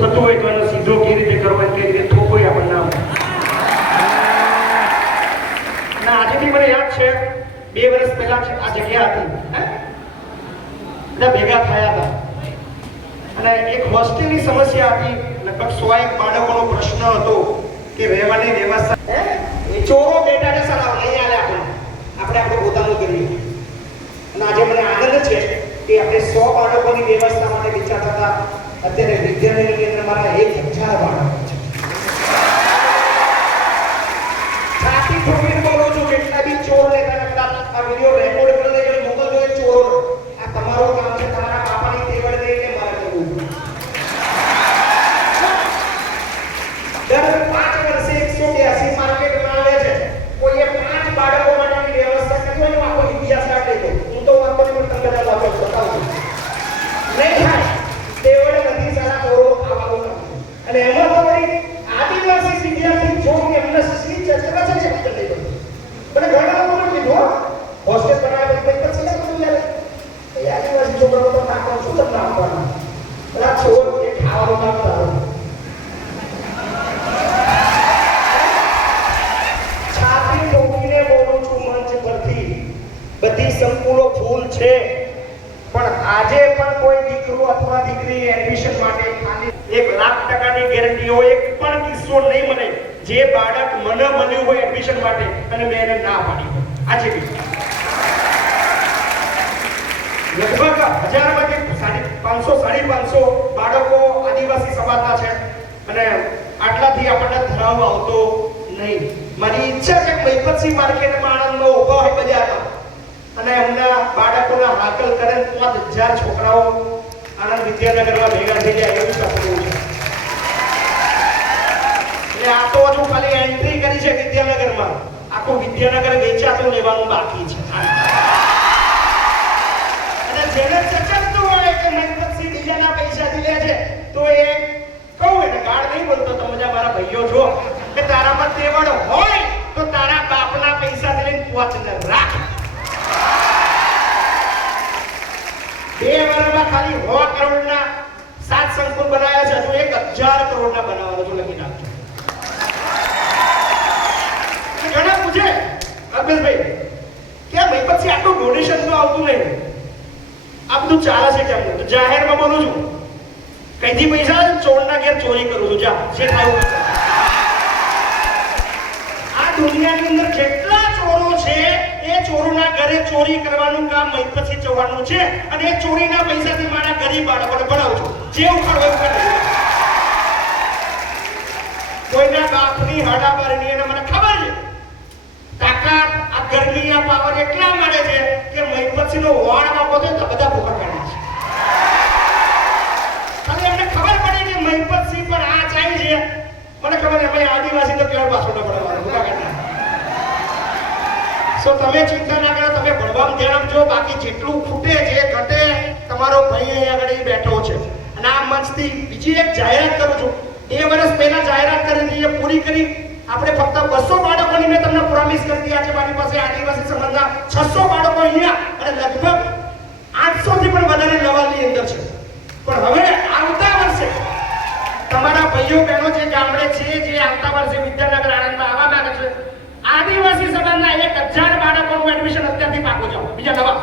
થતું હોય તો એનો સીધો કેવી રીતે કરવો કેવી રીતે થોકો આપણને નામ ના આજે બી મને યાદ છે 2 વર્ષ પહેલા આ જગ્યા હતી બધા ભેગા થયા હતા અને એક હોસ્ટેલની સમસ્યા હતી લગભગ 100 બાળકોનો પ્રશ્ન હતો કે રહેવાની વ્યવસ્થા એ ચોરો બેટા ને સલાહ નહીં આલે આપણે પોતાનું કરીએ અને આજે મને આનંદ છે કે આપણે 100 બાળકોની વ્યવસ્થા માટે વિચારતા હતા અત્યારે વિદ્યાલયની અંદર મારા 1000 બાળકો છે છાતી ઠોકીને બોલું છું કેટલા બી ચોર લેતા નકતા આ વિડિયો રેકોર્ડ કરી દેજો મોકલજો એ ચોરો આ તમારું કામ છે તમારા બાપાની તેવડ દે એટલે મારે કરવું દર 5 વર્ષે 182 માર્કેટમાં આવે છે કોઈએ 5 બાળકો માટેની વ્યવસ્થા કરી હોય આખો ઇતિહાસ કાઢી દો હું તો વાતો નહીં પણ તમને લાભ બતાવું નહીં થાય તેવડ નથી સારા ચોરો ખાવાનું અને એમાં તો વળી આદિવાસી વિદ્યાર્થી જો કે એમને સસલી ચર્ચા છે જે કરી દો પણ ઘણા લોકોને કીધું હોસ્ટેલ બનાવે તો પછી શું બધું યાર એ આદિવાસી છોકરાઓ તો નાખો શું તમને આપવાના પેલા છોડ એ ખાવાનું નાખતા હોય છાતી ઠોકીને બોલું છું મંચ પરથી બધી સંકુલો ફૂલ છે પણ આજે પણ કોઈ દીકરો અથવા દીકરી એડમિશન માટે ખાલી 1,00,000% ગેરંટી હોય એક પણ કિસ્સો નહીં મને જે બાળક મને મળ્યું હોય એડમિશન માટે અને મેં એને ના પાડી હોય આજે બી લગભગ 1000માંથી 500 બાળકો આદિવાસી સમાજના છે અને આટલાથી આપણને ધરાવ આવતો નહીં મારી ઈચ્છા છે કે મહિપતસિંહ માર્કેટમાં આણંદનો ઉભો હોય બજારમાં અને એમના બાળકોના હાકલ કરે 5000 છોકરાઓ આનંદ વિદ્યાનગરમાં ભેગા થઈ જાય એવું સપનું છે એટલે આ તો હજુ ખાલી એન્ટ્રી કરી છે વિદ્યાનગરમાં આખું વિદ્યાનગર વેચાતું લેવાનું બાકી છે અને જેને ચચરતું હોય કે મહિપતસિંહ બીજાના પૈસાથી લે છે તો એ કહું એટલે ગાળ નહીં બોલતો તમે બધા મારા ભાઈઓ છો કે તારામાં તેવડ હોય તો તારા બાપના પૈસાથી લઈને પહોંચને રાખ 2 વર્ષમાં ખાલી 100 કરોડના 7 સંકુલ બનાવ્યા છે હજુ 1000 કરોડના બનાવવાનો છે લખી નાખજો ઘણા પૂછે અરબેશભાઈ કે મહિપતસિંહ આટલું ડોનેશન તો આવતું નહીં આ બધું ચાલે છે કેમ તો જાહેરમાં બોલું છું કઈથી પૈસા ચોરના ઘેર ચોરી કરું છું જા જે થાય આ દુનિયાની અંદર જેટલા ચોરો છે એ ચોરોના ઘરે ચોરી કરવાનું કામ મહિપતસિંહ ચૌહાણનું છે અને એ ચોરીના પૈસાથી મારા ગરીબ બાળકોને ભણાવું છું જે ઉખાડો એવું કરે કોઈના બાપની હાડાબારની એને મને ખબર છે તાકાત આ ગરમી આ પાવર એટલા મળે છે કે મહિપતસિંહનો વાણ વાપો તો બધા ભૂખા કાઢે છે ખાલી એમને ખબર પડી કે મહિપતસિંહ પર આ ચાઈ છે મને ખબર છે ભાઈ આદિવાસી તો કેવળ પાછો ન પડવાનો ભૂખા કાઢે તો તમે ચિંતા ના કરો તમે ભણવામાં ધ્યાન આપજો બાકી જેટલું ખૂટે જે ઘટે તમારો ભાઈ અહીં આગળ બેઠો છે અને આ મંચથી બીજી એક જાહેરાત કરું છું 2 વર્ષ પહેલા જાહેરાત કરી હતી એ પૂરી કરી આપણે ફક્ત 200 બાળકોની મેં તમને પ્રોમિસ કરી દીધી છે મારી પાસે આદિવાસી સમાજના 600 બાળકો અહીંયા અને લગભગ 800 થી પણ વધારે લવાલની અંદર છે પણ હવે આવતા વર્ષે તમારા ભાઈઓ બહેનો જે ગામડે છે જે આવતા વર્ષે વિદ્યાનગર આણંદમાં આવવા માંગે છે આદિવાસી સમાજના 1000 બાળકોનું એડમિશન અત્યારથી પાકો જાવ બીજા નવા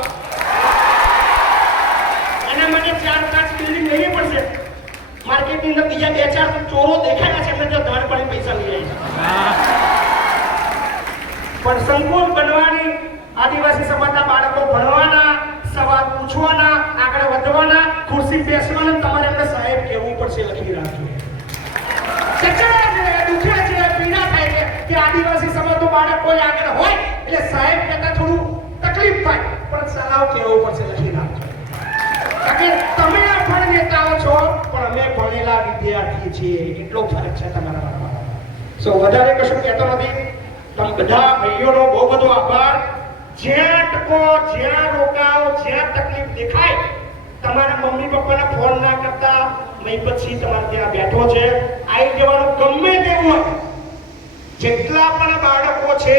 એના માટે 4-5 બિલ્ડિંગ લેવી પડશે માર્કેટની અંદર બીજા 2-4 ચોરો દેખાયા છે એમને જો ધડ પડી પૈસા લઈ જાય પણ સંકુલ બનવાની આદિવાસી સમાજના બાળકો ભણવાના સવાલ પૂછવાના આગળ વધવાના ખુરશી બેસવાના તમારે એમને સાહેબ કહેવું પડશે લખી રાખજો ચચરા છે દુખ્યા છે પીડા થાય છે કે આદિવાસી સમાજનો બાળક કોઈ આગળ હોય એટલે સાહેબ કહેતા થોડું તકલીફ થાય પણ સલાહ કહેવું પડશે લખી રાખજો કે તમે અભણ નેતાઓ છો પણ અમે ભણેલા વિદ્યાર્થી છીએ એટલો ફરક છે તમારા સો વધારે કશું કહેતો નથી તમે બધા ભાઈઓનો બહુ બધો આભાર જ્યાં અટકો, જ્યાં રોકાવ, જ્યાં તકલીફ દેખાય, તમારા મમ્મી પપ્પાને ફોન ના કરતા મય પછી તમારે ત્યાં બેઠો છે, આવી જવાનું ગમે તેવું હોય. જેટલા પણ બાળકો છે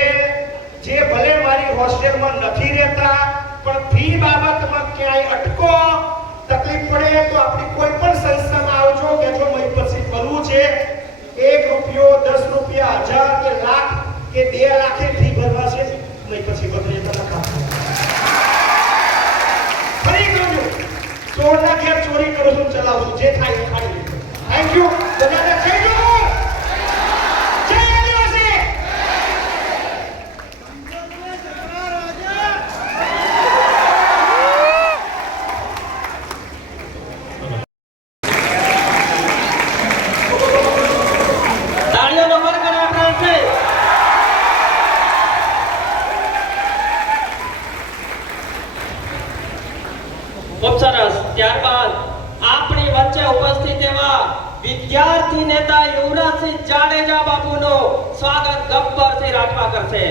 જે ભલે મારી હોસ્ટેલમાં નથી રહેતા પણ ફી બાબતમાં ક્યાંય અટકો, તકલીફ પડે તો આપણી કોઈ પણ સંસ્થામાં આવજો કે જો મય પછી કરવું છે, 1 રૂપિયો, 10 રૂપિયા, 1000 કે લાખ કે 2 લાખે ફી ભરવા છે, મય પછી બધે તનખા ફરી કરજો. ચોરના ઘેર ચોરી કરું છું, ચલાવું છું, જે થાય એ ખાઈ લીધું. Thank you. બધાને જય જોહર. જય આદિવાસી. તાળીઓનો ગણગણ આપણા છે. ખૂબ સરસ. ત્યારબાદ આપણી વચ્ચે ઉપસ્થિત એવા વિદ્યાર્થી નેતા યુવરાજસિંહ જાડેજા બાપુનું સ્વાગત ગબ્બરસિંહ રાઠવા કરશે.